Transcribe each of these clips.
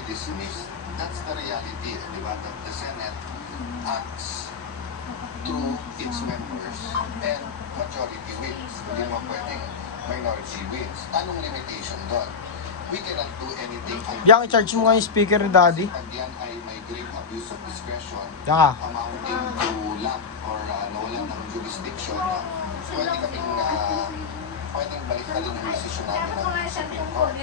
be dismissed. That's the reality, di ba? That the Senate acts through its members and majority wins. Hindi mo pwedeng minority wins. Anong limitation doon? We cannot do anything. Yang, i-charge mo nga yung speaker ni Daddy. And yan ay may grave abuse of discretion Yaka. amounting to lack or nawalan ng jurisdiction na pwede kaming pwedeng balik-talin yung decision namin ng Supreme Court.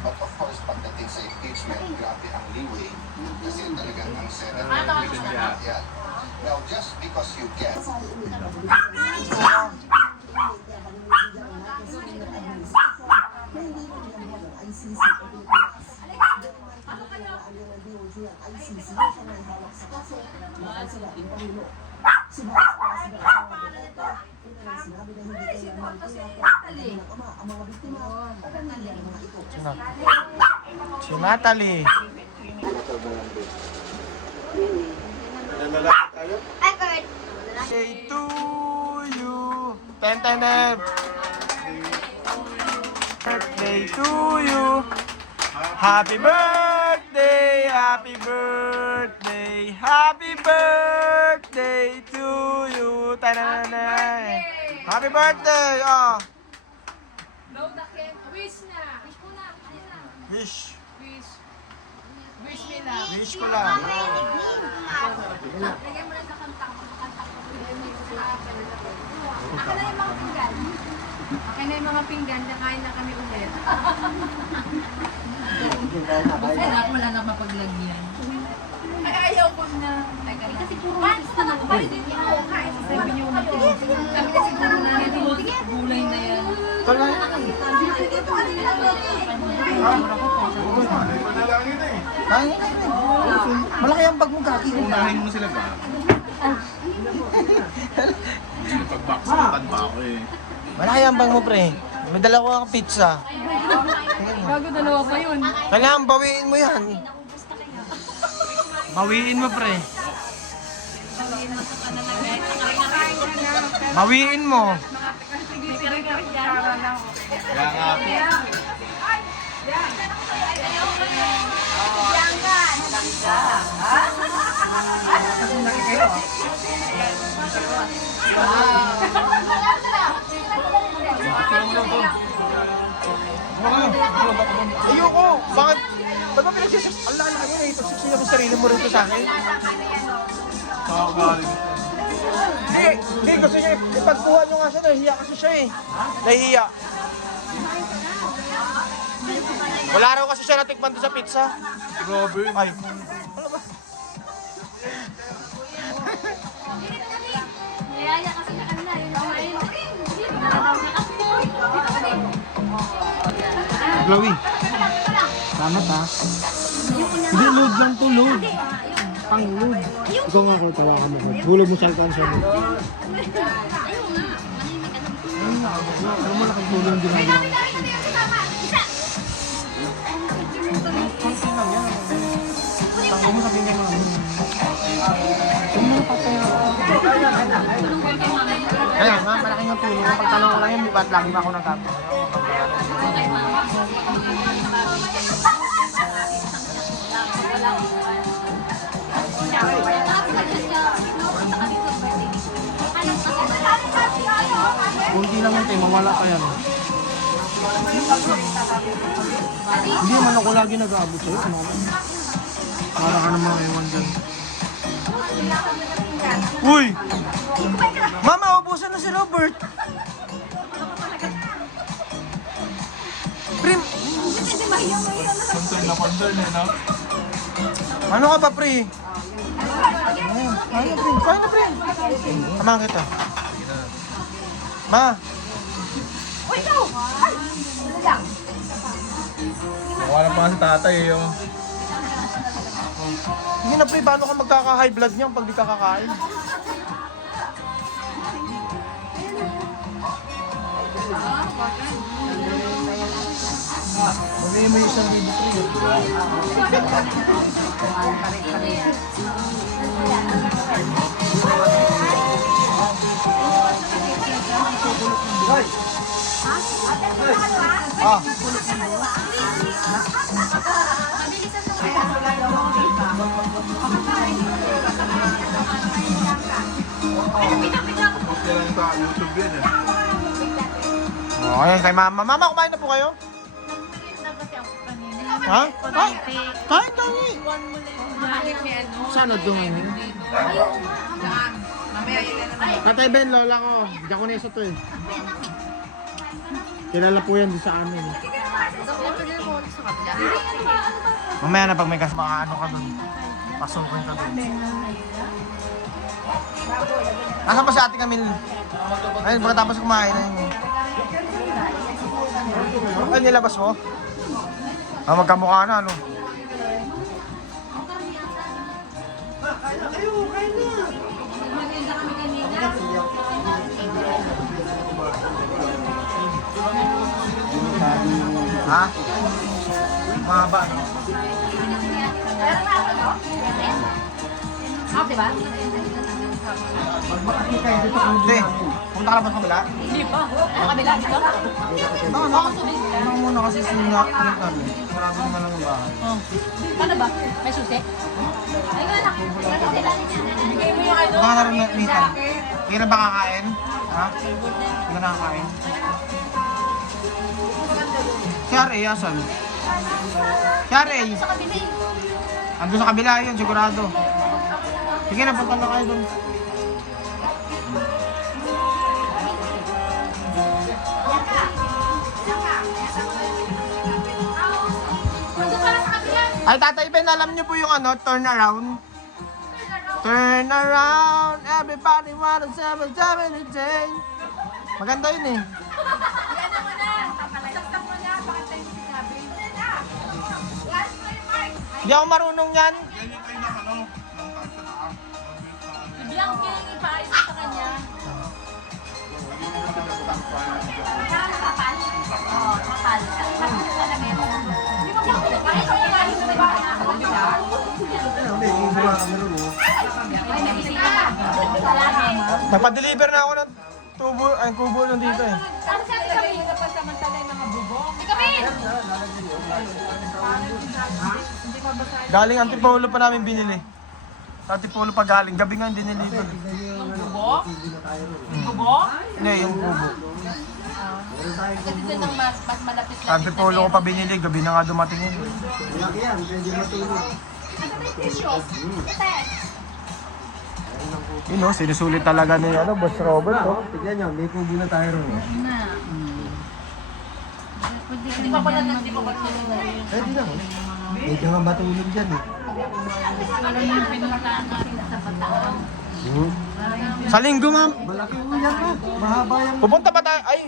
But of course, pagdating sa impeachment, grabe ang leeway kasi talagang ang Senate impeachment yan. Now, just because you get Si Natalie. Say to you. Ten. Birthday to you. Happy birthday, happy birthday, happy birthday to you. Tananay. Happy birthday. Oh. No, the cake. Wish na. Wish ko na. Wish. Wish. Wish me na. Wish ko lang. Lagay mo na sa kanta ko. Akin na yung mga pinggan. Akin na yung mga pinggan. Nakain na kami ulit. Anak, wala na mapaglagyan. Ay, ayaw ko na. Kasi puro gusto na. Sabi niyo na kami na siguro na gulay na yan. Malaki ang bag mo, Kaki. Unahin mo sila ba? Pag-box pa ako eh. Malaki ang bag mo, pre. May dala ko ang pizza. Bago dalawa pa yun. Kailangan bawiin mo yan. Bawiin mo, pre. Bawiin mo. Kaya nga, Ayoko. Bakit? Ba't ba pinagsisis? Ang laki na eh. Pagsisin ako sarili mo rito sa akin. nakakagaling. Hindi. Gusto niya ipagkuha nyo nga siya. Nahihiya kasi siya eh. Nahihiya. Wala raw kasi siya natikman doon sa pizza. Grabe. Ay. Ano ba? Niyaya kasi na kanila. Chloe, tama ba? Hindi, load lang to, load. Pang load. Ikaw nga kung tawa ka mo. Hulog mo sa alkansya mo. Ano mo laking tulong din namin? Tango mo sabihin niya mga Kaya nga, malaking ang tulong. Kapag tanong ko lang yan, di ba't lagi ba ako nagkakaroon? kunti lang yun tayo, mawala ka yan. Hindi man ako lagi nag-aabot sa'yo. Para ka ng mga ewan dyan. Uy! Mama, ubusan na si Robert! Prim! Concern na concern eh, no? Ano ka ba, Pri? Kaya na, Pri. Samahan kita. Ma! Wala pa si tatay eh, oh. Hindi na, Pri. Paano ka magkaka-high blood niyan pag di ka kakain? Bagay mo yung isang libo, Pri. Ah. Kaya lang sa YouTube yan eh. Oh, ayan kay mama. Mama, kumain na po kayo? Ha? Ay, kain kami. Sana doon. Tatay Ben, lola ko. Jaconeso to eh. Kilala po yan doon sa amin. Mamaya na pag may kasama ano ka doon. Pasukin ka doon. Nasaan pa si Ate Camille? Ayun, pagkatapos kumain na yun. Ay, nilabas mo? Ah, magkamukha na, ano? Ha? Mahaba, no? Diba? Hindi. Punta ka na ba sa kabila? Hindi pa. Ang kabila dito? Ano muna kasi sinunod kami. Marami naman lang ang bahay. Oh. Paano ba? May susi? Ay, nga na. Bigay mo yung ano. Baka na rin nita. Hindi na ba kakain? Ha? Hindi ka nakakain? Si R.A. asan? Si R.A. Sa kabila eh. Ando sa kabila yun, sigurado. Sige na, punta na kayo doon. Ay, Tatay Ben, alam niyo po yung ano, turn around? Turn around, everybody wanna have a day. Maganda yun eh. Hindi ako marunong yan. Biglang king ipaayos sa kanya. Oo, kapal. Nagpa-deliver na ako ng tubo, ay kubo nung dito eh. Galing Antipolo pa namin binili. Sa Antipolo pa galing, gabi nga hindi niliver. Kubo? Kubo? Hindi, yung kubo. Kasi dito nang mas malapit Sa Antipolo ko pa binili, gabi na nga dumating yun. Yun o, sinusulit talaga ni ano, Boss Robert o. Tignan nyo, may kubo na tayo ron. Hindi pa pala hindi pa pala. Eh, di naman. May ka nga matulog dyan eh. Parang yung pinuntahan natin sa Bataan. Sa linggo ma'am. Malaki mo yan ah. Mahaba yan. Pupunta ba tayo? Ay,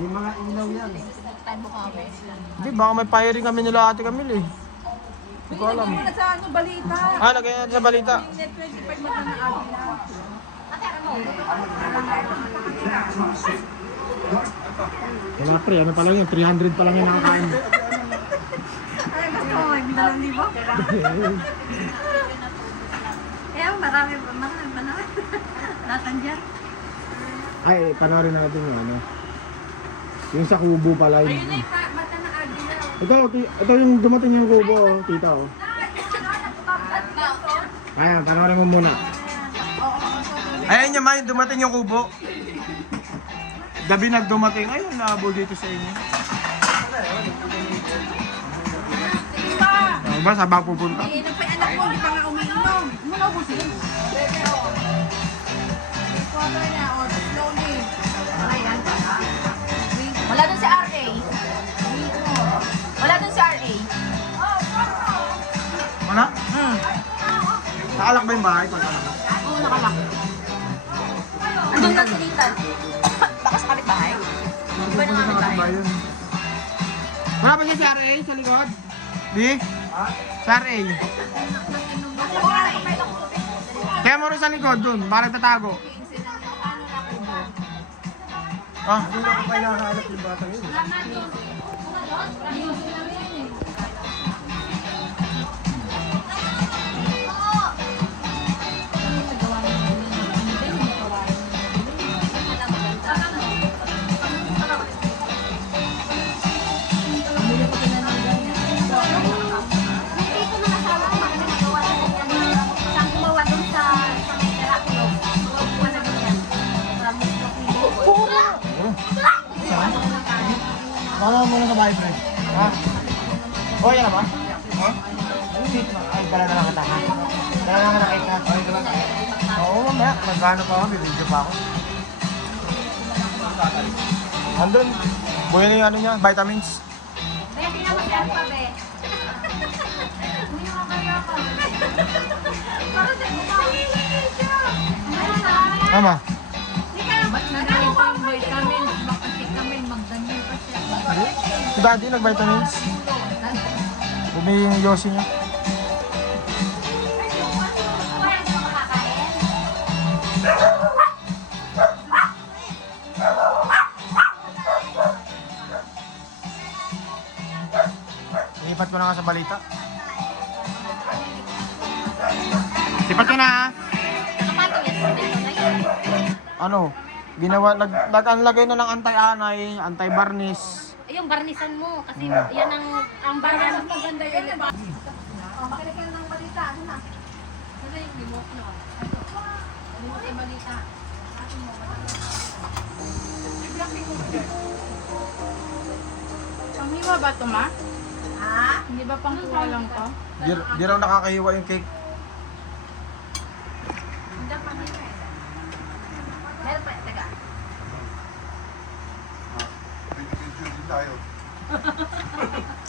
May mga ilaw yan. Tayo Bukawi. hindi, baka may firing kami nila Ate Camille eh. Hindi ko alam. Sa ano balita? Ah, lagay natin sa balita. Net 25 mata ng Avila. Wala pre, ano pa lang yun? 300 pa lang yung nakakain. Ay, gusto mo, may 2,000? Eh, marami. Natandyan. Ay, panoorin natin yung ano. Yung sa kubo pala yun. Ayun na yung mata ng Avila. Ito yung dumating yung kubo, oh, tita oh. Ayan, panoorin mo muna. Ayan niya man, dumating yung kubo. Gabi nagdumating. Ayun, naabol dito sa inyo. Ano ba, sabang pupunta? Eh, nung pa anak mo, di pa nga umiinom. Muna ubusin. Quarter na, o, slowly. Ayan. Wala dun si RA. Wala dun si RA. Wala? Nakalak ba yung bahay? Oo, nakalak. Andun na silitan. Baka sa kapitbahay. Di ba yung kapitbahay? Wala ba siya si RA sa likod? Di? Sa RA. Kaya mo rin sa likod dun, bakit tatago? Ah? Hindi na ko pa hinahanap yung bata yun. Ano muna sa bahay, friend? Ha? O, yan na ba? Ha? Ay, dala na lang kita, ha? Dala na lang kita. Ay, dala na. Oo, mamaya. Magkano pa ako, may video pa ako. Andun. Buhay na yung ano niya, vitamins. Kaya pinapasyan pa, be. Mama. Ba't nagaling pa yung vitamins? Bakit kami magdanyan pa siya? Si Daddy nag-vitamins. Bumili yung yosi niya. Lipat ko na nga sa balita. Lipat ko na ha. Ano? Ginawa, nag-anlagay na ng anti-anay, anti-barnis. Yung barnisan mo kasi yan ang barnisan mo maganda yun. Makinig ka ng balita. Ano na? Ano yung remote na? Remote yung balita. Panghiwa ba ito, ma? Ha? Hindi ba panghiwa lang to? Di raw nakakahiwa yung cake. Hindi pa nila. Meron pa, taga. Video din tayo.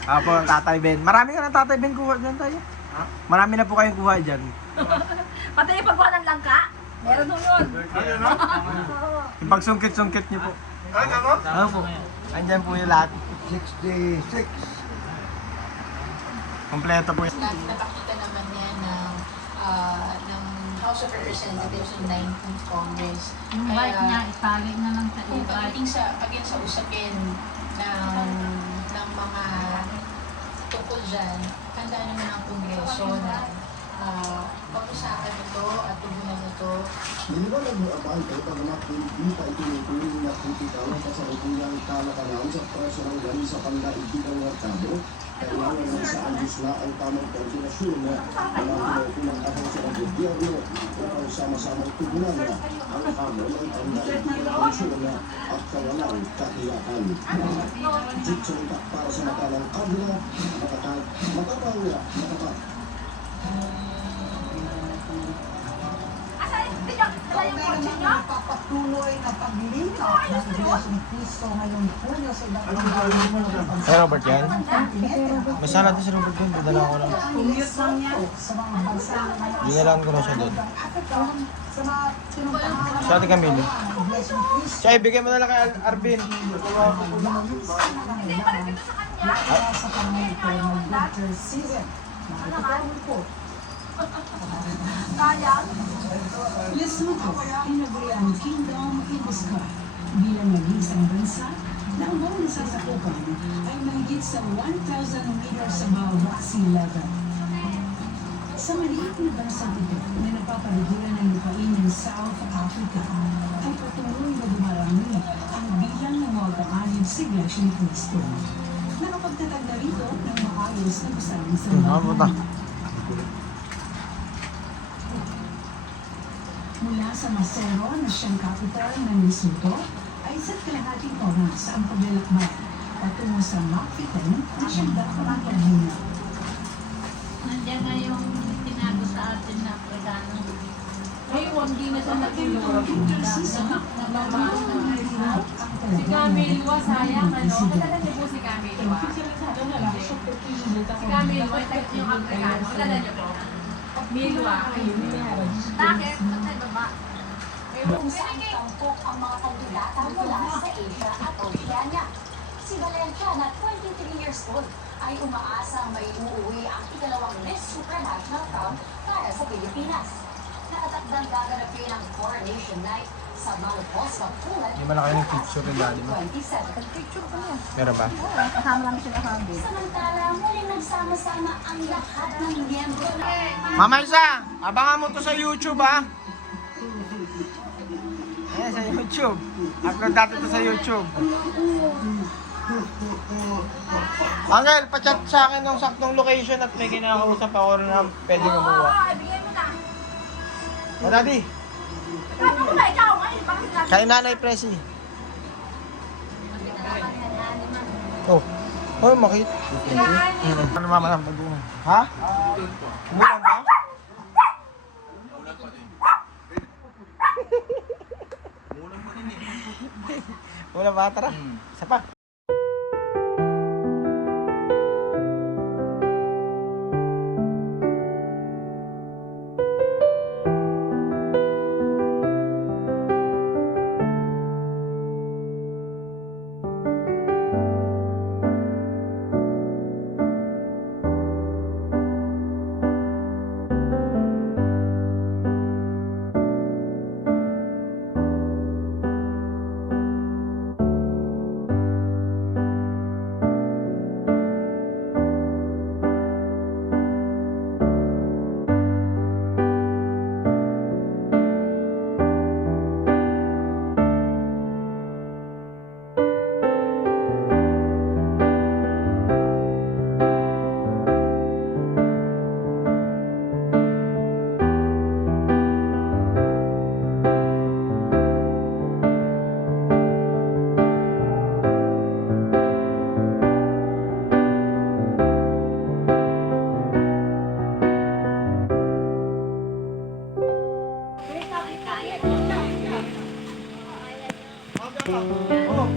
Apo, Tatay Ben. Marami ka ng Tatay Ben kuha dyan tayo. Marami na po kayong kuha dyan. Pati yung pagkuha ng langka. Meron nun yun. Ano na? Yung pagsungkit-sungkit niyo po. Ano? Ano po? Andyan po yung lahat. 66. Kompleto po yun. Napakita naman yan ng House of Representatives ng 19th Congress. Yung bike niya, itali na lang sa Kung e-bike. pagdating sa usapin ng mga tungkol dyan, handa naman ang Kongreso na pag-usapan ito at tugunan ito. Niliwanag mo ang bahay kay Pagamak hindi pa itinutuloy na kritikal ang kasalukuyang kalakalan sa presyo ng galing sa panlaibigang merkado. Kailangan ng sa ayos na ang tamang koordinasyon na mga pinag ahensya ng gobyerno upang sama-samang tugunan na ang hamon ng panlaibigang konsyon at kawalang katiyakan. Jitsulita para sa matalang kabila, matatag. Papatuloy na paglingap ng Bilyasong Piso ngayong Hunyo sa iba't Hey Robert yan? May sala din si Robert doon. Dadala ko lang. sa mga bansa ngayon. Dinalaan ko na siya doon. Sa mga sinumpahan Sa ating Camilo. ng Bilyasong Piso Siya, ibigay mo na lang kay Arvin. sa pamilya ng winter season. Nakikita po. Lesotho, tinaguri ang Kingdom in the Sky bilang nag-iisang bansa na ang buong nasasakupan ay mahigit sa 1,000 meters above sea level. Sa maliit na bansang ito na nagpapariguran ng lupain ng South Africa, ay patuloy na dumarami ang bilang ng mga kaanib sa Iglesia ni Cristo. Nakapagtatag na rito ng maayos na gusaling sa mula sa Macero na siyang capital ng Lesotho ay isa't kalahating oras ang paglalakbay patungo sa Mafeking na siyang dapat ng Pagmina. Nandiyan nga yung tinago sa atin na Afrikano. Ngayon, hindi na siya natulog. Si Camilo, sayang ano. Kilala niyo po si Camilo. Si Camilo, ay type yung Afrikano. Kilala niyo po? Milwa. Bakit? Ba't tayo baba? Kung saan tampok ang mga kandidata mula sa Asia at Oceania. Si Valencia na 23 years old ay umaasang may uuwi ang ikalawang Miss Supranational crown para sa Pilipinas. Nakatakdang gaganapin ang Coronation Night sa Mount Posma Pulat. Hindi ba na kayo ng picture ng daddy mo? 27. Picture ko niya. Meron ba? Kasama lang siya nakahangin. Samantala, muling nagsama-sama ang lahat ng miyembro ng Mama Isa, abangan mo to sa YouTube ha. Eh, sa YouTube. Upload natin to sa YouTube. Angel, pa-chat sa akin ng saktong location at may kinakausap ako na pwede mabuha. Bigay mo na. O, Daddy, Sabi ko na ikaw ngayon. Bakit sinabi? kay Nanay Presi. Oh. Oh, makit. Ano mama lang pag-uwi? Ha? Umulan ba? Umulan ba? Tara. Isa pa. Oh,